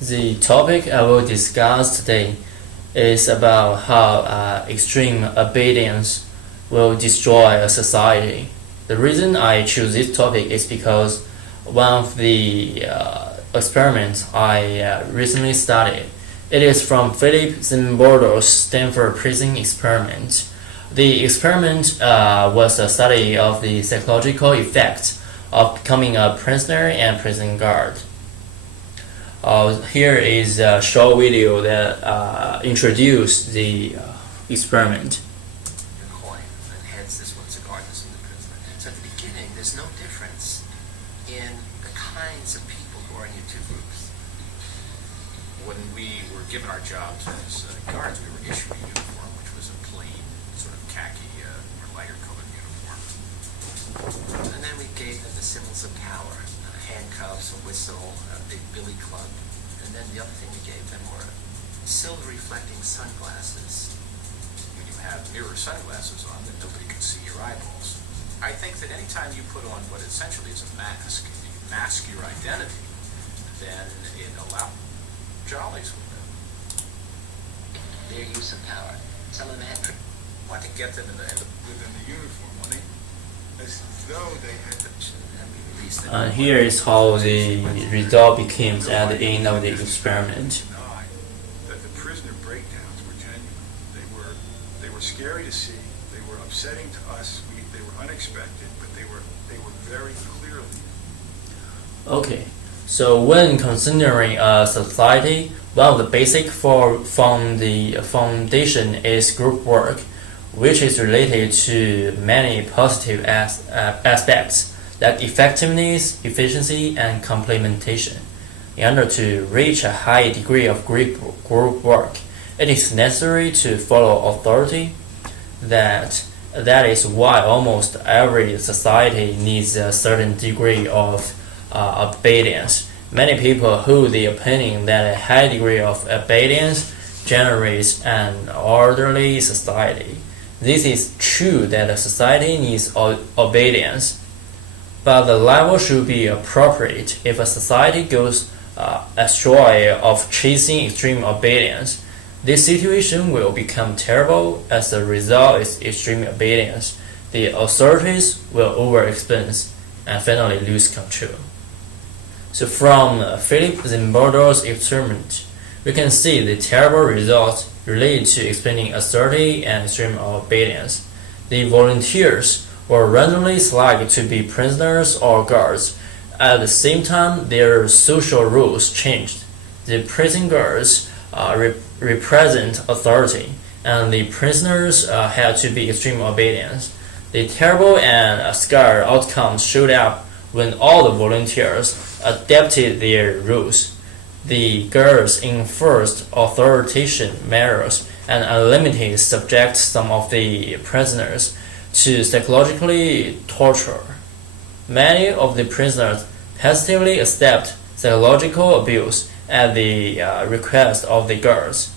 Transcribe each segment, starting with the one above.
The topic I will discuss today is about how extreme obedience will destroy a society. The reason I choose this topic is because one of the experiments I recently studied. It is from Philip Zimbardo's Stanford Prison Experiment. The experiment was a study of the psychological effects of becoming a prisoner and prison guard. Here is a short video that introduced the experiment. The coin, and hence this one's regardless of the prisoner. So at the beginning, there's no difference in the kinds of people who are in your two groups. When we were given our jobs as guards, we were issued a uniform, which was a plain sort of khaki or lighter colored uniform. And then we gave them the symbols of power, handcuffs, a whistle, a big billy club. And then the other thing we gave them were silver reflecting sunglasses. When you have mirror sunglasses on, then nobody can see your eyeballs. I think that anytime you put on what essentially is a mask, you mask your identity, then it allows jollies with them. Their use of power. Some of them had Want to get them within the uniform, money, as though they had to. Here is how the result became at the end of the experiment. Deny that the prisoner breakdowns were genuine. They were scary to see. They were upsetting to us. They were unexpected, but they were very clearly. Okay, so when considering a society, one of the basic from the foundation is group work, which is related to many positive aspects like effectiveness, efficiency, and complementation. In order to reach a high degree of group work, it is necessary to follow authority. That is why almost every society needs a certain degree of obedience. Many people hold the opinion that a high degree of obedience generates an orderly society. This is true that a society needs obedience, but the level should be appropriate. If a society goes astray of chasing extreme obedience, this situation will become terrible. As a result of extreme obedience, the authorities will overexpand and finally lose control. So from Philip Zimbardo's experiment, we can see the terrible results related to expanding authority and extreme obedience. The volunteers were randomly selected to be prisoners or guards. At the same time, their social rules changed. The prison guards represent authority, and the prisoners had to be extreme obedience. The terrible and scary outcomes showed up when all the volunteers adapted their rules. The guards enforced authoritarian measures and unlimited subject some of the prisoners to psychologically torture. Many of the prisoners positively accept psychological abuse at the request of the guards.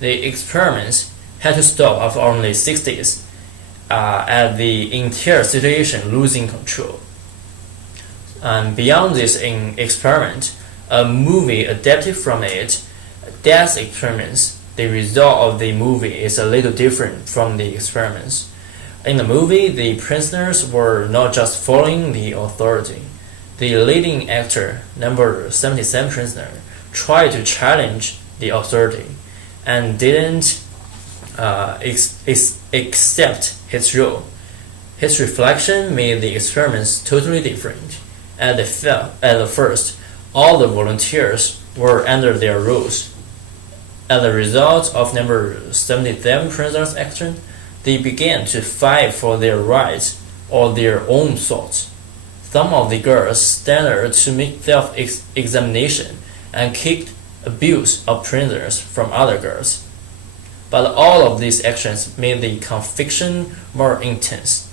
The experiments had to stop after only 6 days, at the entire situation losing control. And beyond this experiment, a movie adapted from it, Death Experiments. The result of the movie is a little different from the experiments. In the movie, the prisoners were not just following the authority. The leading actor, number 77 prisoner, tried to challenge the authority and didn't accept his role. His reflection made the experiments totally different. At the first, all the volunteers were under their rules. As a result of number 77 prisoners' action, they began to fight for their rights or their own thoughts. Some of the girls started to make self-examination and kicked abuse of prisoners from other girls. But all of these actions made the confliction more intense,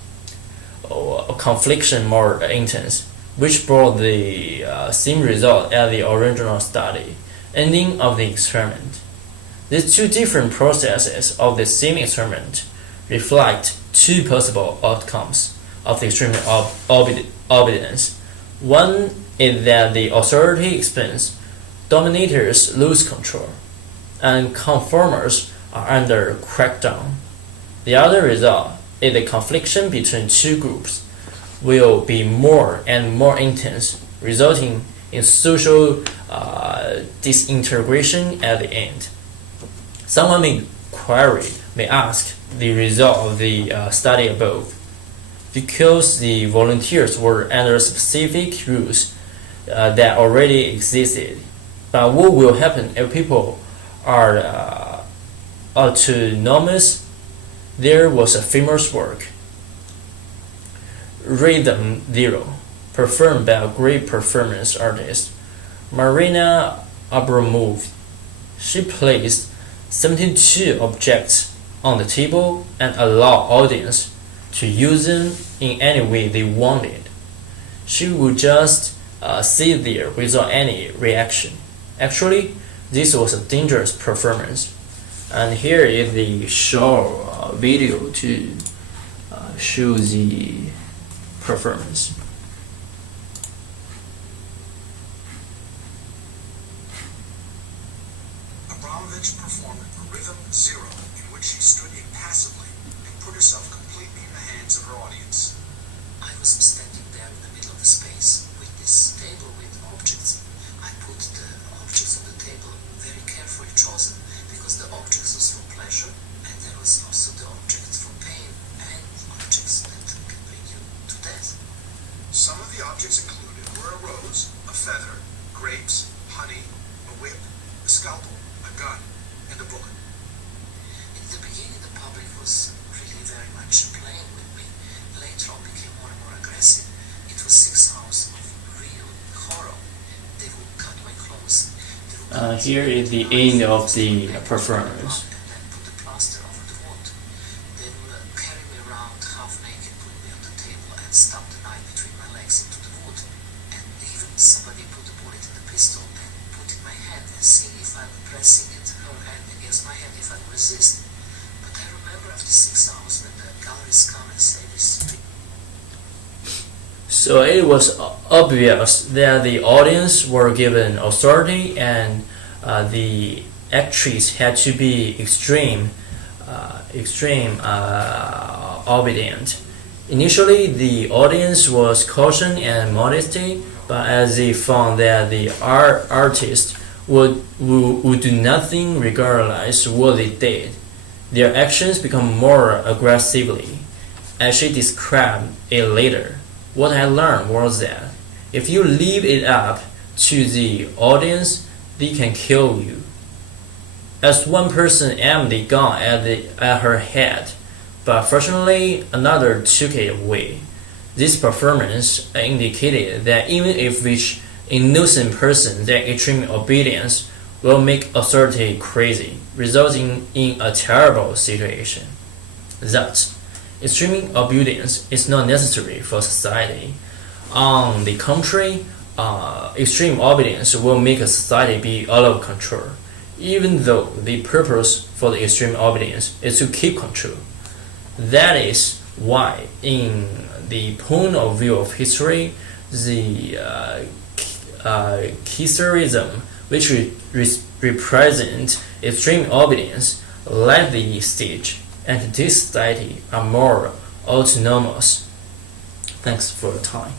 which brought the same result as the original study, ending of the experiment. These two different processes of the same experiment reflect two possible outcomes of the extreme obedience. One is that the authority expands dominators lose control, and conformers are under crackdown. The other result is the confliction between two groups will be more and more intense, resulting in social disintegration at the end. Someone may ask the result of the study above. Because the volunteers were under specific rules that already existed. But what will happen if people are autonomous? There was a famous work, Rhythm Zero, performed by a great performance artist, Marina Abramoff. She placed 72 objects on the table and allowed audience to use them in any way they wanted. She would just sit there without any reaction. Actually, this was a dangerous performance. And here is the short video to show the performance. Abramovich performed Rhythm Zero, in which she stood impassively and put herself completely in the hands of her audience. I was standing there in the middle of the space with this table with objects. I put the objects on the table very carefully chosen because the objects was for pleasure and there was also the objects for pain and objects that can bring you to death. Some of the objects included were a rose, a feather, grapes, honey, a whip, a scalpel, a gun, and a bullet. In the beginning, the public was really very much playing with me. Later on, became more and more aggressive. It was 6 hours of real horror. They would cut my clothes. Here is the end of the performance. And then put the plaster over the wound. They would carry me around half naked, put me on the table, and stuff the knife between my legs into the wood. And even somebody put a bullet in the pistol and put it in my hand and see if I'm pressing it, her hand against my hand, if I resist. But I remember after 6 hours when the galleries come and say this. So it was obvious that the audience were given authority and the actress had to be extreme obedient. Initially, the audience was caution and modesty, but as they found that the artist would do nothing regardless what they did, their actions become more aggressively. As she described it later, what I learned was that if you leave it up to the audience, they can kill you. As one person aimed the gun at her head, but fortunately another took it away. This performance indicated that even if which innocent person, their extreme obedience will make authority crazy, resulting in a terrible situation. Thus, extreme obedience is not necessary for society. On the contrary, extreme obedience will make a society be out of control, even though the purpose for the extreme obedience is to keep control. That is why, in the point of view of history, the Caesarism, which represent extreme obedience, led the stage, and today's society are more autonomous. Thanks for your time.